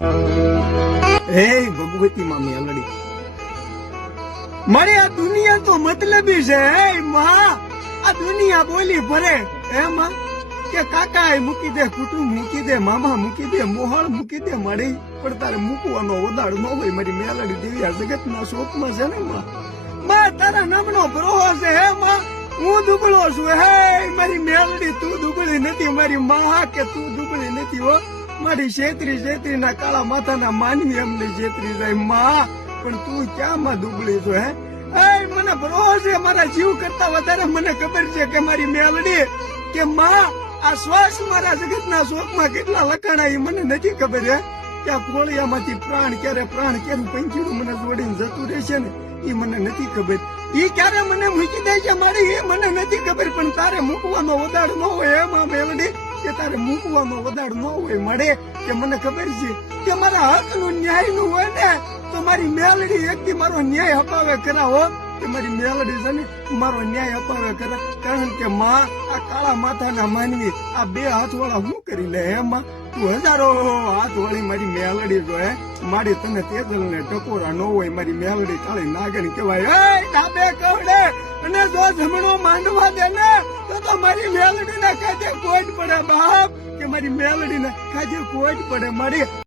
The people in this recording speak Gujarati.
હે ભગવતી માં મેલડી, મારે આ દુનિયા તો મતલબી છે. હે માં, આ દુનિયા બોલી ભરે એમાં કે કાકા મૂકી દે, કુટુંબ મૂકી દે, મામા મૂકી દે, મોહળ મૂકી દે, મળી પણ તારે મૂકવાનો વધાર ન હોય. મારી મેલડી દેવી આ જગત ના શોકમાં છે ને માં, તારા નામનો ભરોહો છે. હે માં, હું દુબળો છું. હે મારી મેલડી, તું દુબળી નથી. મારી માં કે તું દુબળી નથી. હો મારી છેતરી ના કાળા માથાના માનવી એમને છેતરી જાય માં, પણ તું ક્યાં માં દુબળી છો? હે મને ભરોહો છે, મારા જીવ કરતા વધારે મને ખબર છે કે મારી મેલડી કે માં આ શ્વાસ મારા જગતના શોકમાં કેટલા લખાણા એ મને નથી ખબર. હે કે આ ફોળિયામાંથી પ્રાણ ક્યારે પંખીનું મને જોડીને જતું રહેશે ને એ મને નથી ખબર. એ ક્યારે મને મૂકી દે છે મારી એ મને નથી ખબર, પણ તારે મૂકવાનો વધાર ન હોય. એમાં મેલડી કે તારે મૂકવાનો વધાર ન હોય મળે કે મને ખબર છે કે મારા હક નું ન્યાય નું હોય ને તો મારી મેલડી એકથી મારો ન્યાય અપાવે ખરા. હો કે મારી મેલડી છે ને મારો ન્યાય અપાવે ખરા, કારણ કે માં આ કાળા માથાના માનવી આ બે હાથવાળા શું કરી લે? એમાં તું હજારો હાથ વાળી મારી મેલડી જો. હે મારી તને તેજલ ને ટકોરા ન હોય. મારી મેલડી કાળી નાગણ કહેવાય. ડાબે કવડે અને જો જમણો માંડવા દે ને તો મારી મેલડી ના કાજે કોટ પડે બાપ, કે મારી મેલડી ના કાજે કોટ પડે. મારી